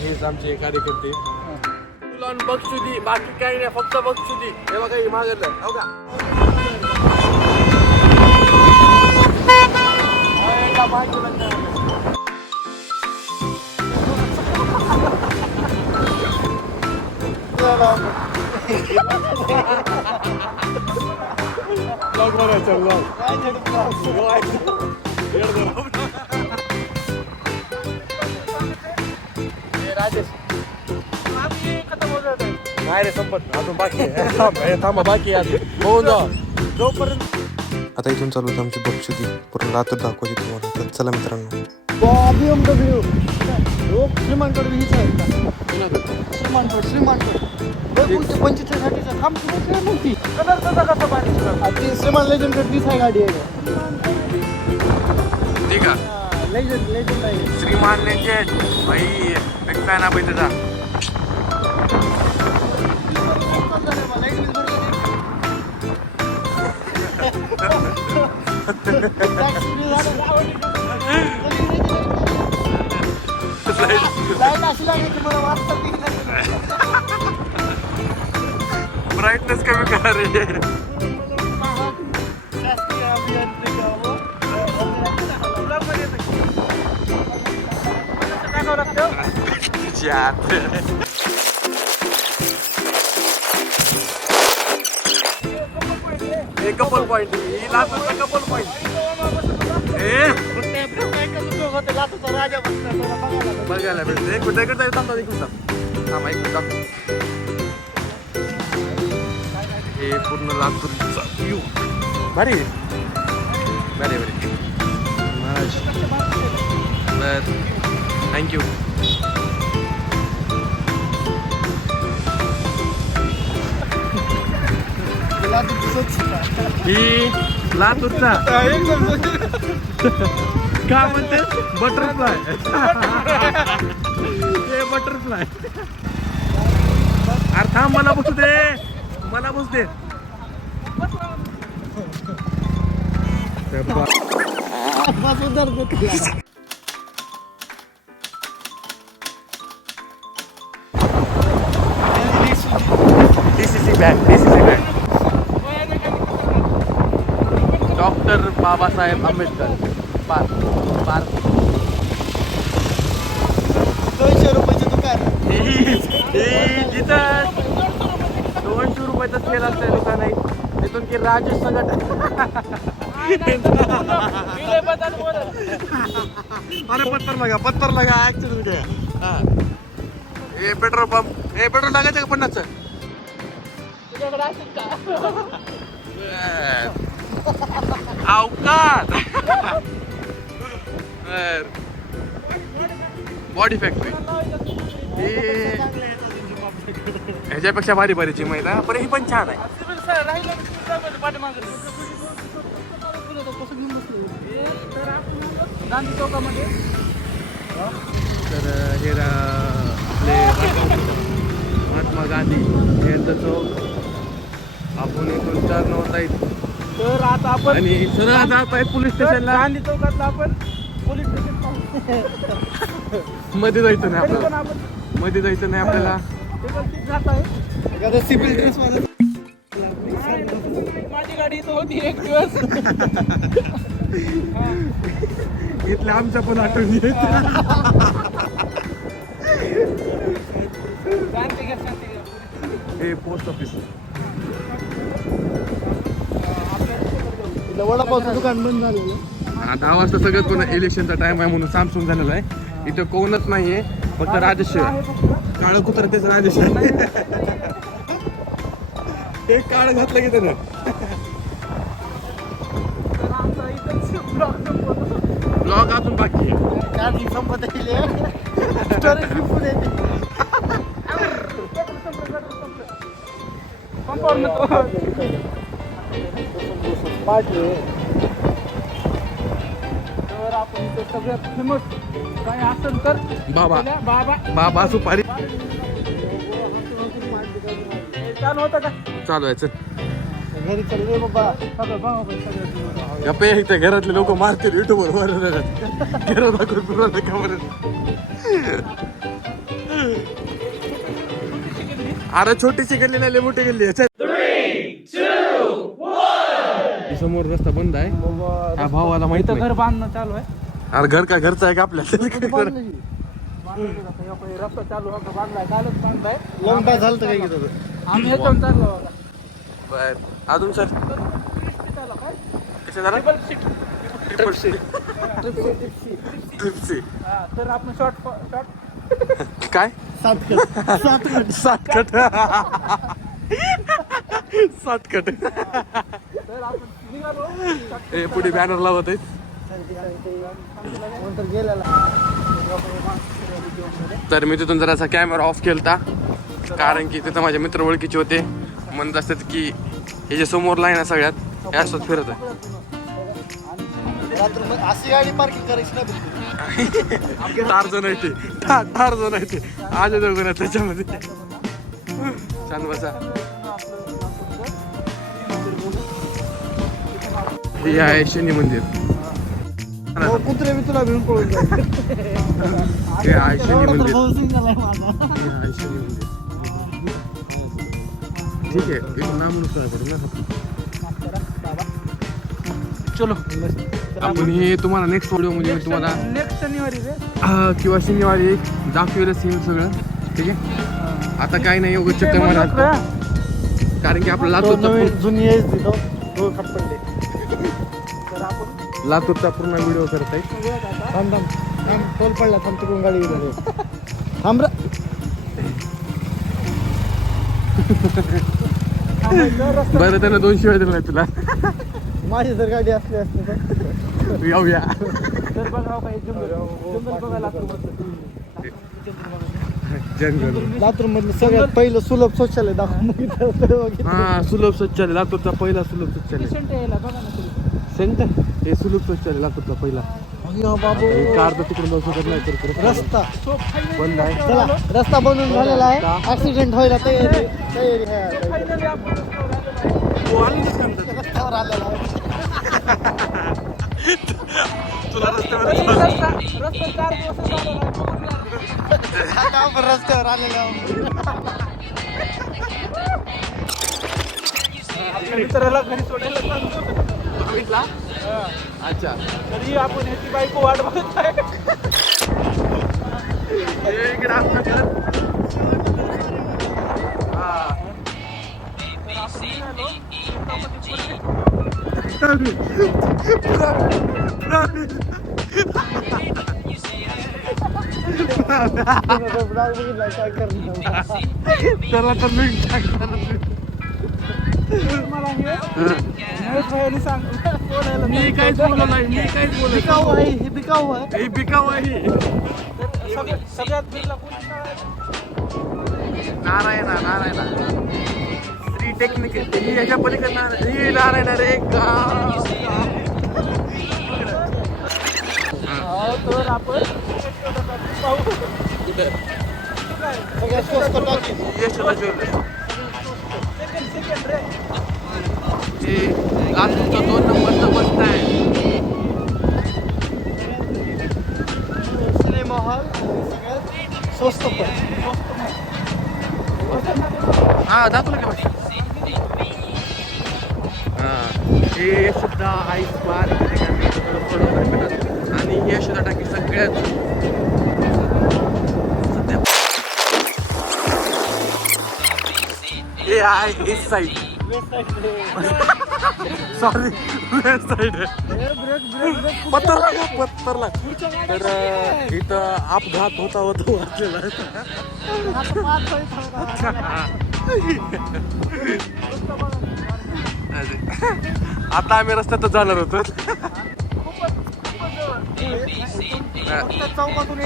हेच आमचे कार्यकर्ते. तुला बक्षुदी बाकी काही नाही, फक्त बक्षुदी. हे बघा हे मागलं हो का. राजेश नाही रे संपत अजून बाकी आहे. थांबा बाकी आहे होऊन जा जोपर्यंत. आता इथून चालू होतं आमची बक्षुदी पूर्ण लातूर दाखवायची तुम्हाला. तर चला मित्रांनो. BMW श्रीमानकडे हीच आहे का? श्रीमानकडे 45 थांब मोठी कलरचा कसा पाहिजे. श्रीमान लेजंड तीच आहे गाडी आहे. ठीक आहे लेजंड आहे. श्रीमान लेजेंड भाई एक फॅन आहे त्याचा. ब्राईटनेस कमी करा रे. कपल पॉइंट लातूरचा कपल पॉइंट. बघायला भेटते कुठे कुठे थांबतात इकडून थांबा इकडून. हे पूर्ण लातूरचा व्ह्यू भारी भारी भारी. बस थँक्यू. ही लातूरचा काय म्हणते बटरफ्लाय. हे बटरफ्लाय. अरे थांब मला बसू दे मला बसू दे. DCC bank doctor Babasaheb Ambedkar park 200 रुपयाचे दुकान. जिथं 200 रुपयाचं सेल असलेलं दुकान आहे तिथून की राजेश सगट. अरे पत्तर लगा ऍक्च्युअली. हे पेट्रोल पंप हे पेट्रोल टाकायचं का 50चं. अवकात बॉडी फॅक्टरी ह्याच्यापेक्षा भारी भारीची माहिती आहे पण ही पण छान आहे. गांधी चौकामध्ये तर हे आपले महात्मा गांधी यांचं चौक. आपण इथून 4 नव्हता तर आता आपण आणि सरळ जात आहे पोलीस स्टेशनला. गांधी चौकातला आपण पोलीस स्टेशन मध्ये जायचं नाही आपल्याला. मध्ये जायचं नाही आपल्याला. सिव्हिल ड्रेस माझी गाडी इथं होती एक दिवस. इथल्या आमच्या पण आठवणी आहेत. हे पोस्ट ऑफिस वडापावचं दुकान बंद झालेलं. 10 वाजता सगळं कोण इलेक्शनचा टाइम आहे म्हणून सामसून झालेला आहे. इथं कोणच नाहीये फक्त राजेश काळं कुत्र तेच राजेश. ते काळ घातलं की त्यानं. ब्लॉग अजून बाकी आहे. संपत तर आपण सगळ्यात फेमस काय असेल तर बाबा सुपारी चालू होतं का. चालू आहे. चल घरी चल रे बाबा. सगळं गप्पे इथे घरातले लोक मारतील युट्यूबवर घरात दाखवून अरे छोटीशी गल्ली नाही लय मोठी गल्ली आहे चल. समोर रस्ता बंद आहे हा भावाला माहित नाही. घर बांधणं चालू आहे. अरे घर का घरचं आहे का आपल्या रस्ता चालू होता बांधलाय कालच बांधलाय. लॉंग काय झालं काय घेतो आम्ही ह्याच्यावर चाललो बघा. बर अजून सर कशा झाला ट्रिपल सी तर आपण शॉर्ट काय सातकट सातकट सातकट तर आपण निघालो ए पुढे बॅनर लावत आहेत. नंतर गेलेला तर मी तिथून जरासा कॅमेरा ऑफ केलता कारण की तिथं माझे मित्र ओळखीचे होते. म्हणत असतात की हे जे समोर लाईन आहे सगळ्यात हे असंच फिरत आहे. अशी गाडी पार्किंग करायची नाही. टार जण आहे ते टार जण आहे ते आज दोघं ना त्याच्यामध्ये छान बसा. हे आहे शनी मंदिर. कुत्रे मी तुला घेऊन पळून हे आहे शनी मंदिर. माझा हे आहे शनी मंदिर. ठीक आहे इथून लांबून पडून ना. चलो आपण हे तुम्हाला नेक्स्ट व्हिडिओ मध्ये मी तुम्हाला नेक्स्ट शनिवारी रे किंवा शनिवारी दाखवेल सीन सगळं. ठीक आहे आता काही नाही उगाच चक्कर मारा कारण की आपला जुनी एज दिलो दोन खटपडले. तर आपण लातूरचा पूर्ण व्हिडिओ करत आहे. थांब टोल पडला थांब तिकडून गाडी गेली थांब बरं त्यानं 2 शिवाय दिला नाही तुला. माझी जर गाडी असली असते तर येऊया तर बघा काही जंगल बघायला जंगल लातूर मधलं सगळ्यात पहिलं सुलभ शौचालय दाखवून. हा सुलभ शौचालय लातूरचा पहिला सुलभ शौचालय सेंटर हे सुलभ शौचालय लातूरचा पहिला. बाबू कार तर तिकडून बसू शकत नाही तर रस्ता बंद आहे. चला रस्ता बनवून झालेला आहे. ऍक्सिडेंट व्हायला तयारी रस्त्यावर आलेला आहे. तुला रस्त्यावर रस्त्यावर आलेला मित्राला घरी सोडायला बघितला अच्छा तरी आपण ह्याची बायको वाट बघत आहे. इकडे आपलं घर. काय करणार त्याला तर लिंक मला हे सांग मी काहीच बोललो नाही मी काहीच बोललो बिकाऊ आहे हे बिकाऊ आहे. हे बिकाव आहे. सगळ्यात बिरला कोणी नारायणा श्री टेक्निकल ही याच्या पलीकडे नारायणा रे तर आपण सगळ्यात स्वस्त टाकी यशला ज्वेलरी हे लातूरचा 2 नंबरचा बस स्टँड. सिनेमा हॉल सगळ्यात स्वस्त पण हा दाखवलं का भाई. हा हे सुद्धा आईस बार आणि ही यशोदा टाकी सगळ्यात हे आहे east side sorry west side पत्तरला तर इथं अपघात होता वाचलेला. आता आम्ही रस्त्यातच जाणार होतो. चौकातून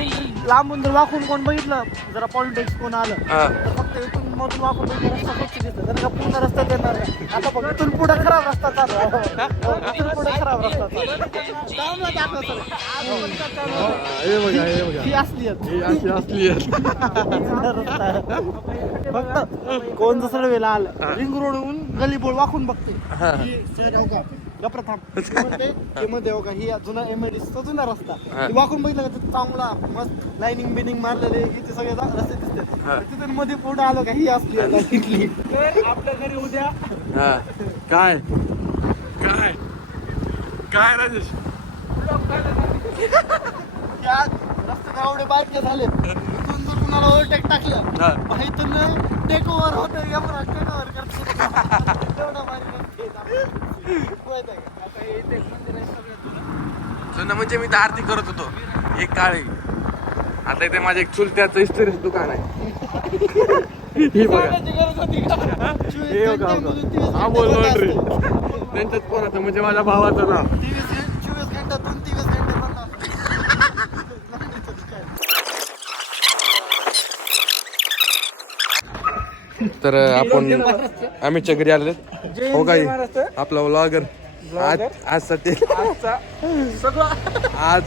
लांबून जर वाकून कोण बघितलं जरा पॉलिटिक्स कोण आलं तर फक्त इथून मधून वाकून बघितलं रस्ता स्वच्छ दिसतं. जर का पूर्ण रस्ता देणार नाही आता फक्त इथून पुढे खराब रस्ता चालू आहे. इथून पुढे खराब रस्ता ही असली असली फक्त कोण जसं वेळेला आलं रिंग रोडवरून गली बोळ वाकून बघते प्रथम ते मध्ये हो का ही जुना एमआयडीसीचा जुना रस्ता वाकून बघितलं का चांगला मस्त लाईनिंग बिनिंग मारलेले इथे सगळे रस्ते दिसतात. हा. तिथून मध्ये पुढे आलो का ही असली आता तिथली तर आपल्या घरी उद्या हा काय काय काय राजेश या रस्त्यात एवढे बारके झाले इथून जर कुणाला ओव्हरटेक टाकलं हा इथून टेक ओव्हर होतं यमराज टेक ओव्हर करतो एवढा भारी रस्ते आहेत आपले. माहित आहे का? आता हे इथे एक मंदिर आहे सगळ्यात जुनं म्हणजे मी तर आरती करत होतो एक काळी आता इथे माझ्या एक चुलत्याचं इस्त्रीचं दुकान आहे ही बघा सांगायची गरज होती का? 24 हे बघा, घंट्यामधून 30 हा घंटे बोल बंद लॉन्ड्री असतं. त्यांच्याच पोराचं म्हणजे माझ्या भावाचं नाव 24 घंट्यातून 30 घंटे बंद असतं. तर आपण आम्हीच्या घरी आलेले हो काही आपला व्लॉगर आजसाठी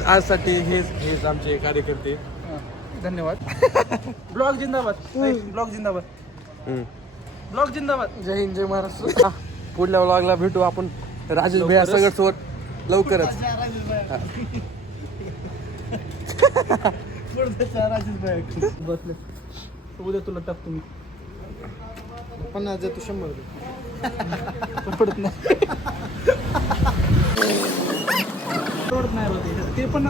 आजसाठी हेच आमचे कार्यकर्ते धन्यवाद ब्लॉग जिंदाबाद ब्लॉग जिंदाबाद ब्लॉग जिंदाबाद जय हिंद जय महाराष्ट्र पुढल्या व्लॉगला भेटू आपण राजेश भैया सगळं सोबत लवकरच बसले उद्या तुला टाकतो मी 50 तू 100 पडत नाही पडत नाही ते पण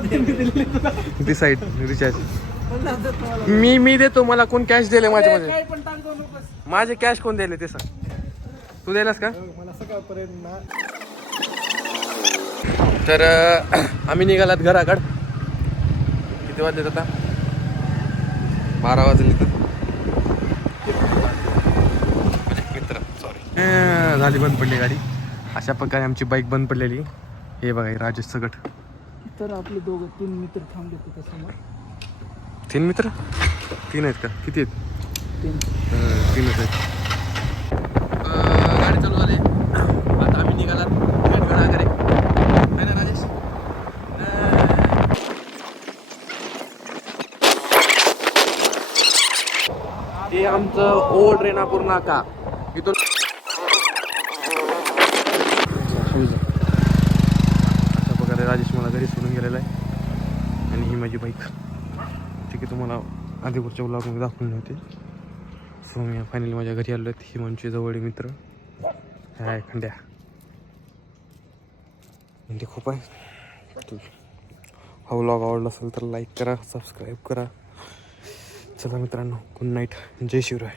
डिसाईड रिचार्ज मी देतो मला कोण कॅश दिले माझ्यामध्ये काय पण टाक दोन रुपये माझे कॅश कोण दिले ते सांग तू दिलास का मला सकाळपर्यंत ना तर आम्ही निघालात घराकड किती वाजले आता 12 वाजले तर मित्र सॉरी झाली बंद पडली गाडी अशा प्रकारे आमची बाईक बंद पडलेली हे बघा हे राजेश सगट तर आपले 2-3 मित्र थांबले तिथे समोर 3 मित्र 3 आहेत का किती आहेत 3च आहेत गाडी चालू झाली आता आम्ही निघालात घराकडे आहे ना राजेश हे आमचं ओल्ड रेणापूर नाका इथून अशा प्रकारे राजेश मला घरी सोडून गेलेला आहे आणि ही माझी बाईक ठीक आहे तुम्हाला आधी पुढच्या ब्लॉगमध्ये दाखवून होते सो मी फायनली माझ्या घरी आलो आहेत ही म्हणजे जवळ मित्र हाय खंड्या म्हणजे खूप आहे हा व्लॉग आवडला असेल तर लाईक करा सबस्क्राईब करा चला मित्रांनो गुड नाईट जय शिवराय